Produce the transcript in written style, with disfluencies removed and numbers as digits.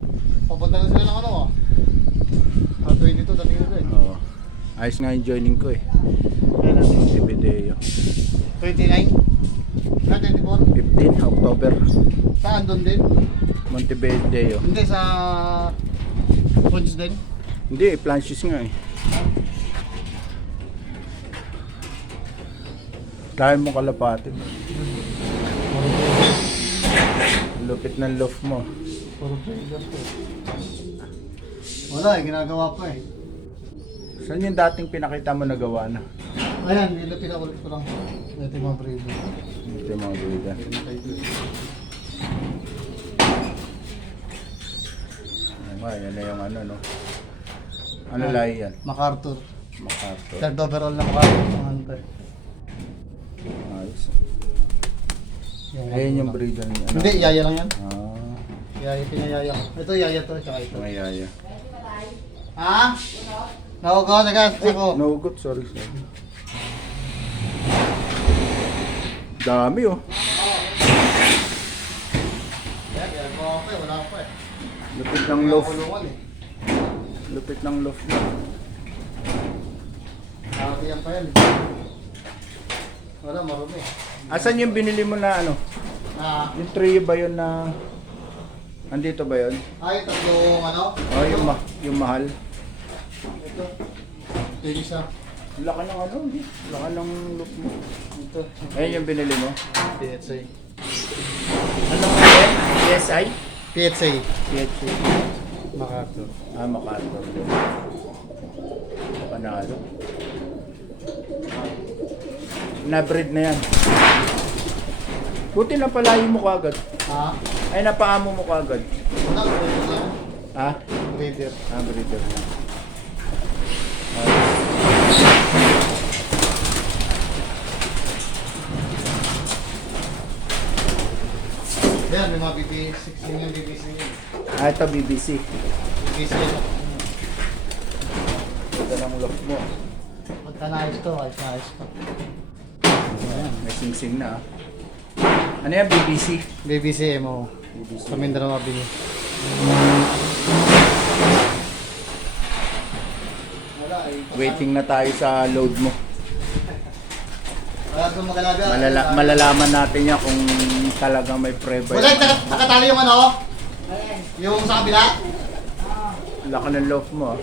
Papunta na sila ng ano ah. 22 dating nila eh. Oo. Ayos nga yung joining ko eh. Kaya natin. Montevideo. 29? Na 24? 15 October. Saan doon din? Montevideo. Hindi sa Punch din? Hindi, planches nga eh. Kaya mo kalapatin. Lupit ng loft mo. Puro trailer ko. Wala eh, ginagawa pa eh. Saan yung dating pinakita mo nagawa na? Ayan, pinakulit ko lang. Ito yung mga breeder. Ito yung mga brida. Yan na yung ano no. Ano lahi yan? MacArthur. MacArthur. Third overall na MacArthur. Mga hunter. Ayos. Yan, Ayan yung breeder niya. Ano? Hindi, yaya lang yan. Ah, Yaya, pinayaya ko. Ito yaya to, tsaka ito. mga yaya. Ha? Nakuha ko, taga. Ako. No good, sorry. Dami oh. Yan, ginagawa ko pa eh, wala ko pa eh. Lupit ng loft. Kulungan eh. Lupit ng loft na. Nakatiyan pa yan. Wala, marumi. Asan yung binili mo na ano? Yung trio ba yun na... Andito ba yun? Ay, tatlong ano? Oh, yung mahal. Ito. Ito yung isa. Laka ng ano, laka ng look mo. Ito. Ayun yung binili mo? PSA. Ano ba yan? PSI? PSA. PSI. MacArthur. Ah, MacArthur. Panalo. Na-breed na yan. Buti na palayo mo kagad. Ha? Ay, napaamo mo kagad. Wala, breeder lang. Ha? Breeder. Ah, breeder na. Yan, may mga BBC. 16 yung BBC yun. Ah, ito BBC. BBC yun. Ito ng lock mo. Pagka naayos to, ayos to. Ayan, may sing-sing na ah. Ano yan, BBC? BBC mo. BBC. Sa Mindanao Avenue. Wala eh. Waiting na tayo sa load mo. Wala kang magalaga. Malalaman natin yan kung talagang may preba. Wala, nakatali yung ano? Yung sa kabila? Laka ng loaf mo ah.